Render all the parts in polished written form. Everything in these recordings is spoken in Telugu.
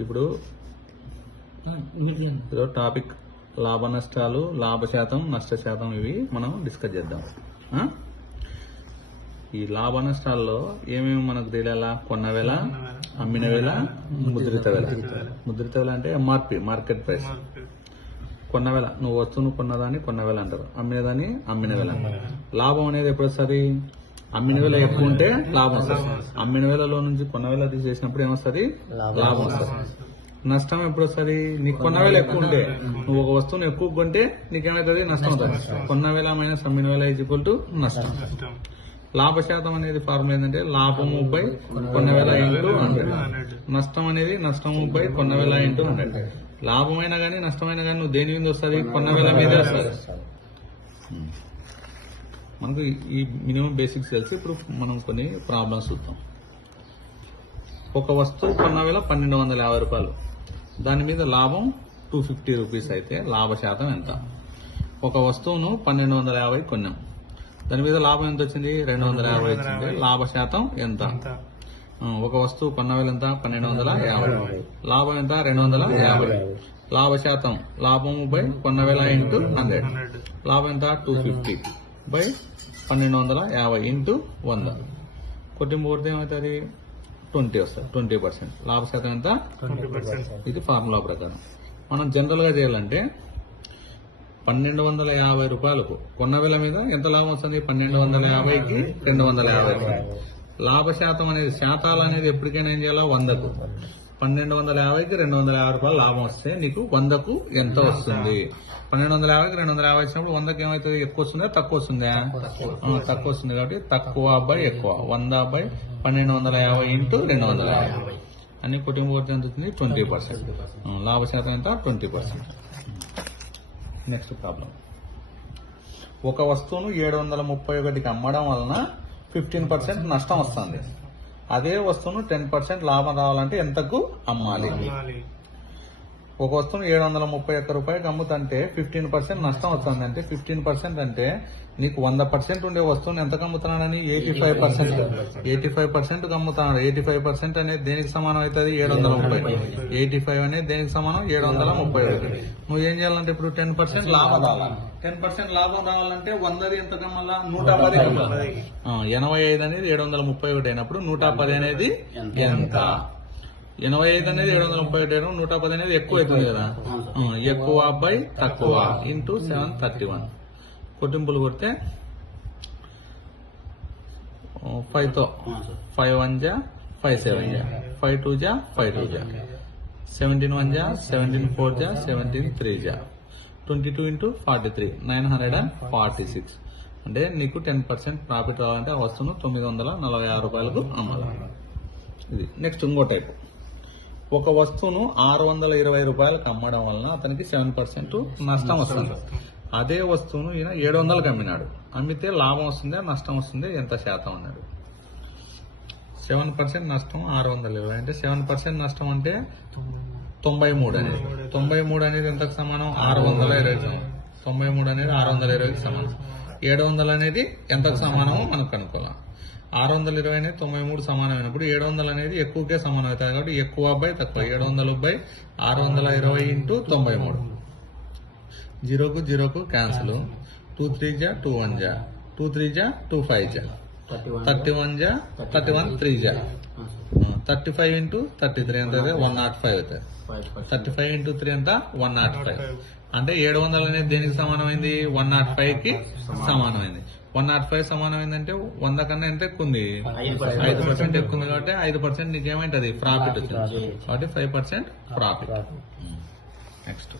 ఇప్పుడు టాపిక్ లాభ నష్టాలు, లాభ శాతం, నష్ట శాతం ఇవి మనం డిస్కస్ చేద్దాం. ఈ లాభ నష్టాల్లో ఏమేమి మనకు తెలియాలా? కొన్న వేళ, అమ్మిన వేళ, ముద్రిత వేళ. ముద్రిత వేళ అంటే ఎంఆర్పి, మార్కెట్ ప్రైస్. కొన్న వేళ నువ్వు వస్తువును కొన్నదాన్ని కొన్న వేళ అంటారు, అమ్మినదాన్ని అమ్మిన వేళ అంటారు. లాభం అనేది ఎప్పుడు వస్తుంది? అమ్మిన వేళ ఎక్కువ ఉంటే లాభం వస్తుంది. అమ్మిన వేళలో నుంచి కొన్న వేళ తీసేసినప్పుడు ఏమొస్తుంది? లాభం వస్తుంది. నష్టం ఎప్పుడు వస్తుంది? నీకు కొన్న వేళ ఎక్కువ ఉంటే, నువ్వు ఒక వస్తువును ఎక్కువ కొంటే నీకేమవుతుంది? నష్టం అవుతుంది. కొన్న వేళ మైనస్ అమ్మిన వేళ ఈక్వల్ టు నష్టం. లాభ శాతం అనేది ఫార్ములా ఏంటంటే లాభము బై కొన్న వేళ ఇంటూ 100. నష్టం అనేది నష్టము బై కొన్న వేళ ఇంటూ 100. లాభమైనా కానీ నష్టమైనా కానీ నువ్వు దేని మీద వస్తుంది? కొన్న వేళ మీదే వస్తుంది. మనకు ఈ మినిమం బేసిక్స్ తెలిసి ఇప్పుడు మనం కొన్ని ప్రాబ్లమ్స్ చూద్దాం. ఒక వస్తువు కొన్న వేళ 1250 రూపాయలు, దాని మీద లాభం 250 రూపీస్ అయితే లాభ శాతం ఎంత? ఒక వస్తువును 1250 కొన్నాం, దాని మీద లాభం ఎంత వచ్చింది? 250 వచ్చింది. లాభ శాతం ఎంత? ఒక వస్తువు కొన్న వేళ ఎంత? 1250. లాభం ఎంత? 250. లాభ శాతం లాభము బై కొన్న వేళ ఇంటూ 100. లాభం ఎంత? 250 బై 1250 ఇంటూ 100. కొట్టింపు కొడితే ఏమవుతుంది? 20 వస్తుంది. 20%. లాభ శాతం ఎంత? 20%. ఇది ఫార్ములా ప్రకారం. మనం జనరల్ గా చేయాలంటే 1250 రూపాయలకు కొన్న వేళ మీద ఎంత లాభం వస్తుంది? 1250కి 250 రూపాయలు. లాభ శాతం అనేది, శాతాలు అనేది ఎప్పటికైనా ఏం చేయాలా? 100కు. 1250కి 250 రూపాయలు లాభం వస్తే నీకు 100కు ఎంత వస్తుంది? 1250కి 250 వచ్చినప్పుడు 100కి ఏమవుతుంది? ఎక్కువ వస్తుందా తక్కువ వస్తుందా? తక్కువ వస్తుంది. కాబట్టి తక్కువ బై ఎక్కువ, 100 బై 1250 ఇంటూ 250 అన్ని కుటుంబ ఎంత అవుతుంది? 20%. లాభ శాతం ఎంత? 20%. Next problem. ఒక వస్తువును 731కి అమ్మడం వలన 15% నష్టం వస్తుంది. అదే వస్తువును 10% లాభం రావాలంటే ఎంతకు అమ్మాలి? ఒక వస్తువును 731 రూపాయలకి అమ్ముతుంటే 15% నష్టం వస్తుంది. అంటే 15% అంటే నీకు 100% ఉండే వస్తువుని ఎంతకు అమ్ముతున్నాడని? 85% అమ్ముతున్నాడు. 85% అనేది దేనికి సమానం అవుతుంది? 730. 85 అనేది దేనికి సమానం? 730. నువ్వు ఏం చేయాలంటే ఇప్పుడు 10% లాభం రావాలి. 10% లాభం రావాలంటే 100 ఎంత కమ్మాలా? 110. 85 అనేది 731 అయినప్పుడు 110 అనేది ఎంత? 85 అనేది 731, 110 అనేది ఎక్కువ అవుతుంది కదా. ఎక్కువ బై తక్కువ ఇంటూ 731. కొట్టింపులు కొడితే 5 తో 5 1 జా 5 7 జా 5 2 జా 5 2 జా 17 1 జా 17 4 జా 17 3 జా 22 ఇంటూ 43 946. అంటే నీకు 10% ప్రాఫిట్ రావాలంటే ఆ వస్తువును 946 రూపాయలకు అమ్మాలి. ఇది నెక్స్ట్ ఇంకో టైప్. ఒక వస్తువును 620 రూపాయలకు అమ్మడం వలన అతనికి 7% నష్టం వస్తుంది. అదే వస్తువును ఈయన 700కి అమ్మినాడు. అమ్మితే లాభం వస్తుందా నష్టం వస్తుందా? ఎంత శాతం అన్నాడు. 7% నష్టం 620 అంటే 7% నష్టం అంటే 93 అనేది. 93 అనేది ఎంతకు సమానం? 620కి సమానం. 93 అనేది 620కి సమానం. 700 అనేది ఎంతకు సమానమో మనకు కనుక్కోవాలి. 620 అనేది 93 సమానమైనప్పుడు 700 అనేది ఎక్కువకే సమానం అవుతుంది. కాబట్టి ఎక్కువ బై తక్కువ, 700 బై 620 ఇంటూ 93. 0కు 0కు క్యాన్సిల్. 2 3 జా 2 1 జా 2 3 జా 2 5 జా 31 జా 31 3 జా 35 ఇంటూ 33 ఎంత? 105 అవుతుంది. 35 ఇంటూ 3 ఎంత? 105. అంటే 700 అనేది దేనికి సమానమైంది? 105కి సమానమైంది. 105 సమానమైందంటే 100 కన్నా ఎంత ఎక్కువ ఉంది? 5% ఎక్కువ ఉంది. కాబట్టి 5% నీకేమైంటది? ప్రాఫిట్ వచ్చింది. కాబట్టి 5% ప్రాఫిట్. నెక్స్ట్,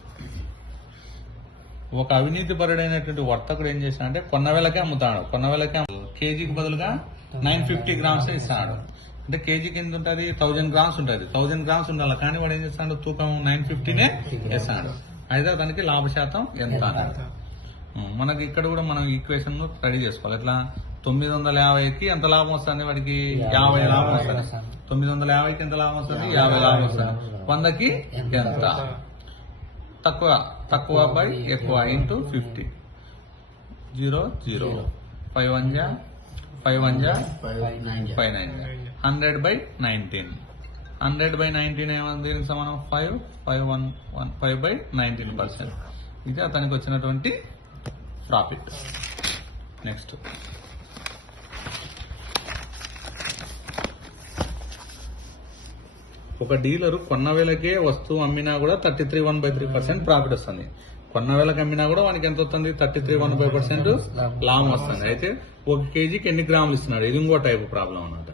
ఒక అవినీతి పరుడైనటువంటి వర్తకుడు ఏం చేశాడంటే కొన్న వేళకే అమ్ముతాడు. కొన్న వేళకే కేజీకి బదులుగా 950 గ్రామ్స్ ఇస్తాడు. అంటే కేజీకి ఎంత ఉంటుంది? 1000 గ్రామ్స్ ఉంటుంది. 1000 గ్రామ్స్ ఉండాలి. కానీ వాడు ఏం చేస్తాడు? తూకం 950నే వేస్తాడు. అయితే దానికి లాభ శాతం ఎంత అన్నాడు. మనకి ఇక్కడ కూడా మనం ఈక్వేషన్ రెడీ చేసుకోవాలి. ఎట్లా? 950కి ఎంత లాభం వస్తుంది? వాడికి 50 లాభం వస్తుంది. 950కి ఎంత లాభం వస్తుంది? 50 లాభం వస్తుంది. 100కి ఎంత? తక్కువ బై ఎక్కువ ఇంటూ 50. 0 0 5 1 జా 5 1 జా 5 9 జా 100 బై 19. 100/19 ఏమైంది దీనికి సమానం 5/19%. ఇది అతనికి వచ్చినటువంటి ప్రాఫిట్. నెక్స్ట్ ఒక డీలరు కొన్న వేలకే వస్తువు అమ్మినా కూడా 33.1/3% ప్రాఫిట్ వస్తుంది. కొన్న వేలకు అమ్మినా కూడా వానికి ఎంత వస్తుంది? 33.1/5% లాభం వస్తుంది. అయితే 1 కేజీకి ఎన్ని గ్రాములు ఇస్తున్నాడు? ఇది ఇంకో టైప్ ప్రాబ్లం అన్నమాట.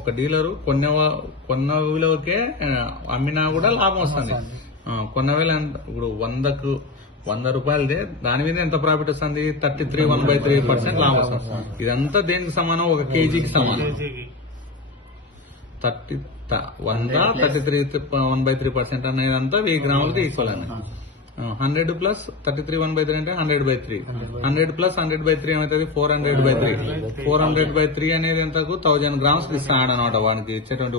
ఒక డీలరు కొన్న విలువకే అమ్మినా కూడా లాభం వస్తుంది. కొన్న వేల ఇప్పుడు 100 రూపాయలదే దాని మీద ఎంత ప్రాఫిట్ వస్తుంది? 33.1/3% లాభం వస్తుంది. ఇదంతా దేనికి సమానం? 1 కేజీకి సమానం. 33.1/3% అనేది అంతా 1000 గ్రాములకి ఈక్వల్ అని. 100 ప్లస్ 33/1/3 అంటే 100/3. 100 ప్లస్ 100/3 ఏమవుతుంది? 400/3. 400/3 అనేది ఎంతకు? 1000 గ్రామ్స్ ఇస్తాడు అనమాట వానికి ఇచ్చేటువంటి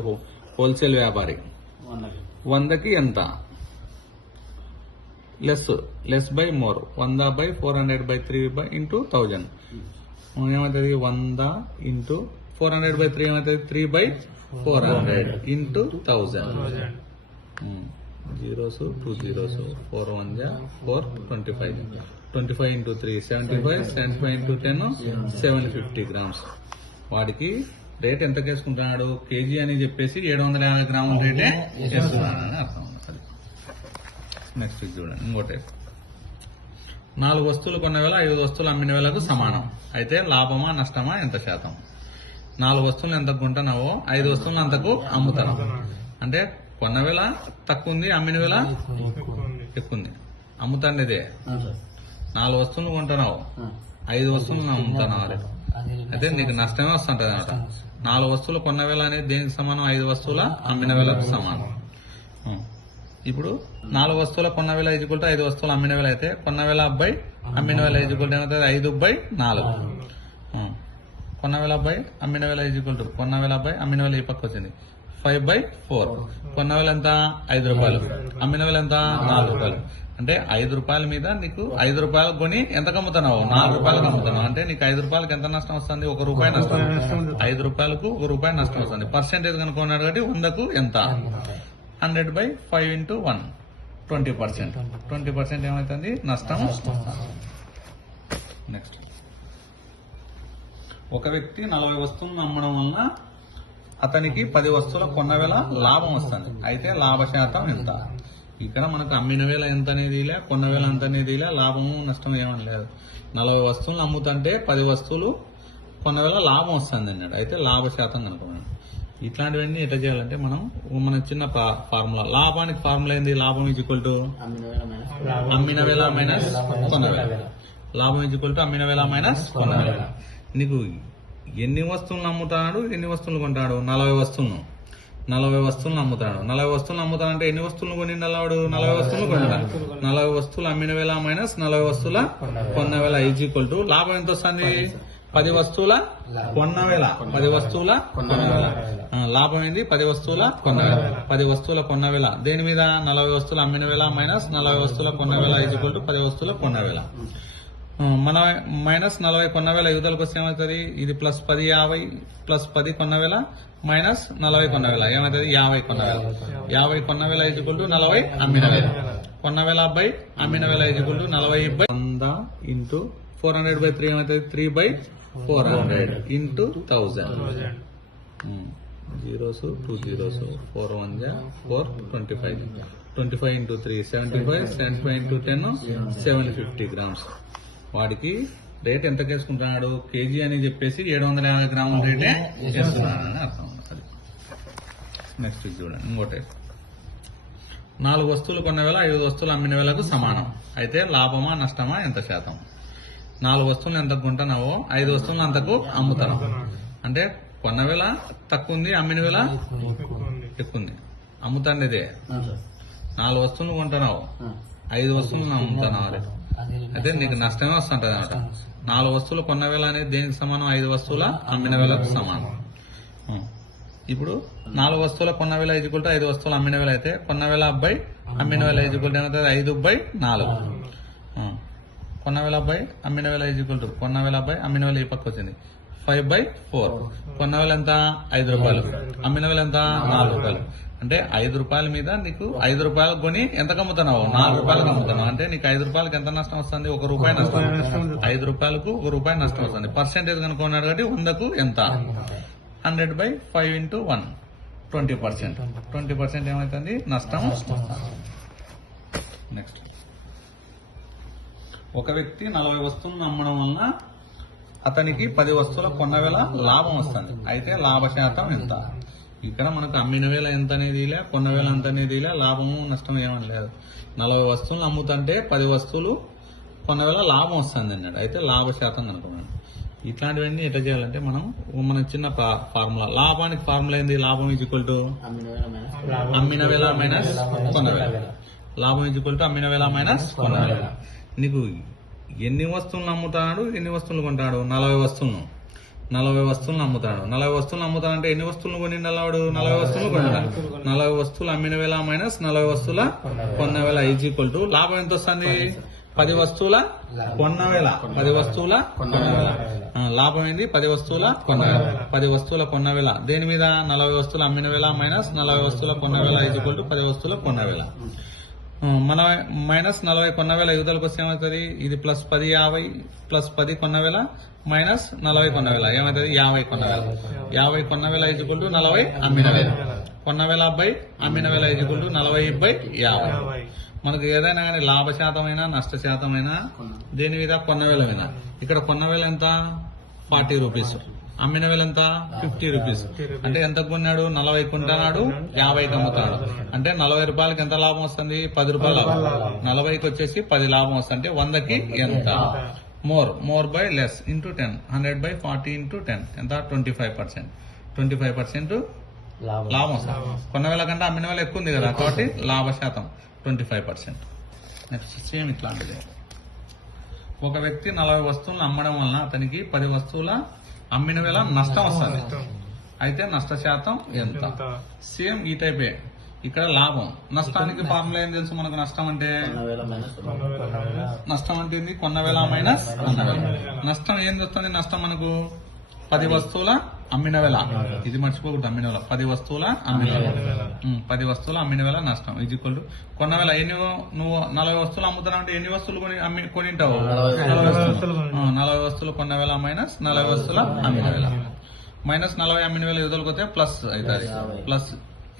హోల్సేల్ వ్యాపారి. 100కి ఎంత? Less by more. 100/400/3 ఇంటూ 1000 ఏమవుతుంది? 100 ఇంటూ 400/3 ఏమవుతుంది? 3/400 into 1000. 0s 2 zeros 4 1 4 25. 25 into 3 75. 75 into 10 750 grams. వాడికి రేట్ ఎంత వేసుకుంటున్నాడు? కేజీ అని చెప్పేసి 750 గ్రాముల రేటే వేస్తున్నాడని అర్థం. నెక్స్ట్ చూడండి ఇంకోటి. 4 వస్తువులు కొన్న వేళ 5 వస్తువులు అమ్మిన వేళకు సమానం. అయితే లాభమా నష్టమా ఎంత శాతం? 4 వస్తువులు ఎంతకు కొంటున్నావో 5 వస్తువులు అంతకు అమ్ముతాను. అంటే కొన్న వేళ తక్కువ ఉంది, అమ్మిన వేళ ఎక్కువ ఉంది. అమ్ముతాండి ఇదే. 4 వస్తువులు కొంటున్నావు, 5 వస్తువులు అమ్ముతున్నావు. అయితే నీకు నష్టమే వస్తుంటది అనమాట. 4 వస్తువులు కొన్న వేళ అనేది దేనికి సమానం? 5 వస్తువుల అమ్మిన వేళకు సమానం. ఇప్పుడు 4 వస్తువుల కొన్న వేళ ఈజ్వల్ టు 5 వస్తువులు అమ్మిన వేళ అయితే కొన్న వేళ అబ్బాయి అమ్మిన వేళ ఈజ్వల్ టు ఏమవుతుంది? 5/4. కొన్న వేళ అబ్బాయి అమ్మిన వేళ ఈజ్వల్ టు కొన్న వేళ అబ్బాయి అమ్మిన వేళ ఈ పక్క వచ్చింది 5/4. కొన్న వేళ ఎంత? 5 రూపాయలు. అమ్మిన వేళ ఎంత? 4 రూపాయలు. అంటే 5 రూపాయల మీద నీకు 5 రూపాయలు కొని ఎంతకు అమ్ముతున్నావు? 4 రూపాయలకు అమ్ముతున్నావు. అంటే నీకు 5 రూపాయలకి ఎంత నష్టం వస్తుంది? 1 రూపాయి నష్టం. 5 రూపాయలకు 1 రూపాయి నష్టం వస్తుంది. పర్సెంటేజ్ కనుక్కున్నాడు కాబట్టి 100కు ఎంత? 100/5 into 1 20%. 20% ఏమవుతుంది? నష్టం. నెక్స్ట్ ఒక వ్యక్తి 40 వస్తువులను అమ్మడం వలన అతనికి 10 వస్తువుల కొన్న వేళ లాభం వస్తుంది. అయితే లాభ శాతం ఎంత? ఇక్కడ మనకు అమ్మిన వేళ ఎంత అనేది లే, కొన్న వేళ ఎంత అనేది లే, లాభము నష్టం ఏమని లేదు. 40 వస్తువులు అమ్ముతుంటే 10 వస్తువులు కొన్న వేళ లాభం వస్తుంది అన్నాడు. అయితే లాభ శాతం కనుక్కున్నాడు. ఇట్లాంటివన్నీ ఎట్లా చేయాలంటే మన చిన్న ఫార్ములా. లాభానికి ఫార్ములా ఏంది? లాభం ఈజ్ ఈక్వల్ టు అమ్మిన వేళ మైనస్ కొన్న వేళ. లాభం ఈజ్ ఈక్వల్ టు అమ్మిన వేళ మైనస్ కొన్న వేళ. నీకు ఎన్ని వస్తువులను అమ్ముతాడు, ఎన్ని వస్తువులు కొంటాడు? 40 వస్తువులను. 40 వస్తువులను అమ్ముతాడు. 40 వస్తువులను అమ్ముతాడంటే ఎన్ని వస్తువులను కొనిండాలి వాడు? 40 వస్తువులు కొనిండాలి. 40 వస్తువులు అమ్మిన వేళ మైనస్ 40 వస్తువుల కొన్న వేళ ఈజ్ ఈక్వల్ టు లాభం ఎంత వస్తుంది? 10 వస్తువుల కొన్న వేళ. 10 వస్తువుల కొన్న వేళ. లాభం ఏంది? 10 వస్తువుల కొన్న వేళ. 10 వస్తువుల కొన్న వేళ దేని మీద? 40 వస్తువులు అమ్మిన వేళ మైనస్ 40 వస్తువుల కొన్న వేళ ఈజ్ ఈక్వల్ టు 10 వస్తువుల కొన్న వేళ. మన మైనస్ 40 కొన్న వేళ యువతలకు వస్తే ఏమవుతుంది? ఇది ప్లస్ 10 50 ప్లస్ 10 కొన్న వేళ మైనస్ 40 కొన్న వేళ ఏమవుతుంది? 50 కొన్న వేళ. 50 కొన్న వేళ ఈజ్ ఈక్వల్ టు 40 అమ్మిన వేళ. కొన్న వేళ అబ్బాయి అమ్మిన వేళ ఈజ్ ఈక్వల్ టు 40/100 ఇంటూ 400/3 ఏమవుతుంది? 3/400 into 1000. 0s 2 zeros 4 1 4 25. 25 into 3 75. 75 into 10 750 grams. వాడికి రేట్ ఎంత వేసుకుంటున్నాడు? కేజీ అని చెప్పేసి 750 గ్రాముల రేటే వేస్తున్నాడని అర్థం. అది నెక్స్ట్ చూడండి ఇంకోటి. 4 వస్తువులు కొన్న వేళ 5 వస్తువులు అమ్మిన వేళకు సమానం. అయితే లాభమా నష్టమా ఎంత శాతం? 4 వస్తువులు ఎంతకు కొంటున్నావో 5 వస్తువులు అంతకు అమ్ముతాను. అంటే కొన్న వేళ తక్కువ ఉంది, అమ్మిన వేళ ఎక్కువ ఉంది. అమ్ముతాండి ఇదే. 4 వస్తువులు కొంటున్నావు, 5 వస్తువులు అమ్ముతున్నావు. అయితే నీకు నష్టమే వస్తుంటది అనమాట. 4 వస్తువులు కొన్న వేళ అనేది దేనికి సమానం? 5 వస్తువుల అమ్మిన వేళకు సమానం. ఇప్పుడు 4 వస్తువుల కొన్న వేళ ఈజ్వల్ టు 5 వస్తువులు అమ్మిన వేళ అయితే కొన్న వేళ అబ్బాయి అమ్మిన వేళ ఈజ్వల్ టు ఏమవుతుంది? 5/4. కొన్న వేళ అబ్బాయి అమ్మిన వేళ ఈజ్వల్ టు కొన్న వేళ అబ్బాయి అమ్మిన వేళ ఈ పక్క వచ్చింది 5/4. కొన్న వేళ ఎంత? 5 రూపాయలు. అమ్మిన వేళ ఎంత? 4 రూపాయలు. అంటే 5 రూపాయల మీద నీకు 5 రూపాయలకు కొని ఎంత అమ్ముతున్నావు? 4 రూపాయలకు అమ్ముతున్నావు. అంటే నీకు 5 రూపాయలకు ఎంత నష్టం వస్తుంది? 1 రూపాయి నష్టం. 5 రూపాయలకు 1 రూపాయి నష్టం వస్తుంది. పర్సెంటేజ్ కనుక్కున్నాడు కాబట్టి 100కు ఎంత? 100/5 into 1 20%. 20% ఏమవుతుంది? నష్టం. నెక్స్ట్, ఒక వ్యక్తి 40 వస్తువులను అమ్మడం వలన అతనికి 10 వస్తువుల కొన్న వేల లాభం వస్తుంది. అయితే లాభ శాతం ఎంత? ఇక్కడ మనకు అమ్మిన వేల ఎంత అనేది లే, కొన్న వేల ఎంత అనేది లే, లాభము నష్టం ఏమని లేదు. 40 వస్తువులు అమ్ముతుంటే 10 వస్తువులు కొన్న వేల లాభం వస్తుంది అన్నాడు. అయితే లాభ శాతం అనుకున్నాడు. ఇట్లాంటివన్నీ ఎట్లా చేయాలంటే మన చిన్న ఫార్ములా, లాభానికి ఫార్ములా ఏంది? లాభం ఈజ్ ఈక్వల్ టు అమ్మిన వేల మైనస్ కొన్న వేల. లాభం ఈజ్ ఈక్వల్ టు అమ్మిన వేల మైనస్ కొన్న వేల. నీకు ఎన్ని వస్తువులను అమ్ముతాడు, ఎన్ని వస్తువులు కొంటాడు? 40 వస్తువులను. 40 వస్తువులను అమ్ముతాడు. 40 వస్తువులు అమ్ముతాడంటే ఎన్ని వస్తువులు కొనిండాడు? 40 వస్తువులు కొనిండాడు. 40 వస్తువులు అమ్మిన వేల మైనస్ 40 వస్తువుల కొన్న వేల ఈజ్ ఈక్వల్ టు లాభం ఎంత వస్తుంది? 10 వస్తువుల కొన్న వేల. 10 వస్తువుల కొన్న వేల. లాభం ఏంది? 10 వస్తువుల కొన్న వేల. 10 వస్తువుల కొన్న వేల దేని మీద? 40 వస్తువుల అమ్మిన వేల మైనస్ 40 వస్తువుల కొన్న వేల ఈజ్ ఈక్వల్ టు 10 వస్తువుల కొన్న వేల. మన మైనస్ 40 కొన్న వేల యువతలకు వస్తే ఏమవుతుంది? ఇది ప్లస్ 10 50 ప్లస్ 10 కొన్న వేల మైనస్ 40 కొన్న వేల ఏమవుతుంది? 50 కొన్న వేల. 50 కొన్న వేల ఈజ్ ఈక్వల్ టు 40 అమ్మిన వేల. కొన్న వేల బై అమ్మిన వేల ఈజ్ ఈక్వల్ టు 40/50. మనకు ఏదైనా కానీ లాభ శాతమైనా నష్ట శాతమైనా దేని మీద? కొన్న వేల మీద. ఇక్కడ కొన్న వేల ఎంత? 40 రూపీస్. అమ్మిన వేల ఎంత? 50 రూపీస్. అంటే ఎంత కొన్నాడు? 40 కొంటున్నాడు, 50కి అమ్ముతాడు. అంటే 40 రూపాయలకి ఎంత లాభం వస్తుంది? 10 రూపాయలు లాభం. 40కి వచ్చేసి 10 లాభం వస్తుంది. అంటే 100కి ఎంత? More by less into 10. 100/40 into 10 ఎంత? 25%. 25% లాభం వస్తుంది. కొన్న వేల కంటే అమ్మిన వేల ఎక్కువ ఉంది కదా, కాబట్టి లాభ శాతం 25%. నెక్స్ట్ సేమ్ ఇట్లాంటిది. ఒక వ్యక్తి 40 వస్తువులను అమ్మడం వలన అతనికి 10 వస్తువుల అమ్మిన వేల నష్టం వస్తుంది. అయితే నష్ట శాతం ఎంత? సేమ్ ఈ టైపే. ఇక్కడ లాభం. నష్టానికి ఫార్ములా ఏం తెలుసు మనకు? నష్టం అంటే ఏంది? కొన్న వేల మైనస్ కొన్న వేల. నష్టం ఏంది వస్తుంది? నష్టం మనకు 10 వస్తువుల అమ్మిన వేల. ఇది మర్చిపోకూడదు, అమ్మిన వేల. 10 వస్తువుల అమ్మిన వేల. 10 వస్తువుల అమ్మిన వేల నష్టం ఈజ్ ఈక్వల్ టు కొన్న వేల. నువ్వు 40 వస్తువులు అమ్ముతున్నావు అంటే ఎన్ని వస్తువులు కొనింటావు? 40 వస్తువులు కొన్న వేల మైనస్ 40 వస్తువుల అమ్మిన వేల. మైనస్ 40 అమ్మిన వేల ఎదురుకొతే ప్లస్ అవుతుంది. ప్లస్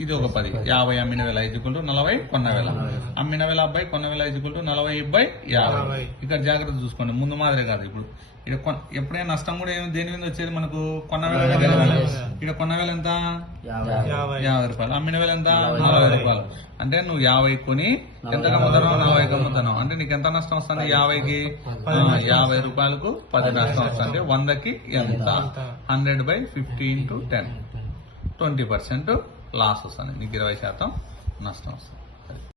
ఇది ఒక 10. 50 అమ్మిన వేల ఈజ్ ఈక్వల్ టు 40 కొన్న వేల. అమ్మిన వేల బై కొన్న వేల ఈజ్ ఈక్వల్ టు 40/50. ఇక్కడ జాగ్రత్త చూసుకోండి, ముందు మాదిరి కాదు. ఇప్పుడు ఇక్కడ ఎప్పుడైనా నష్టం కూడా దేని మీద వచ్చేది మనకు? కొన్న వేల. ఇక్కడ కొన్న వేల ఎంత? 50 రూపాయలు. అమ్మిన వేల ఎంత? 40 రూపాయలు. అంటే నువ్వు 50 కొని ఎంత అమ్ముతావు? 40కి అమ్ముతావు. అంటే నీకు ఎంత నష్టం వస్తుంది? 50కి 50 రూపాయలకు 10 నష్టం వస్తుంది. అంటే 100కి ఎంత? 100/50 into 10. 20% లాస్ వస్తుంది. నీకు 20% నష్టం వస్తుంది.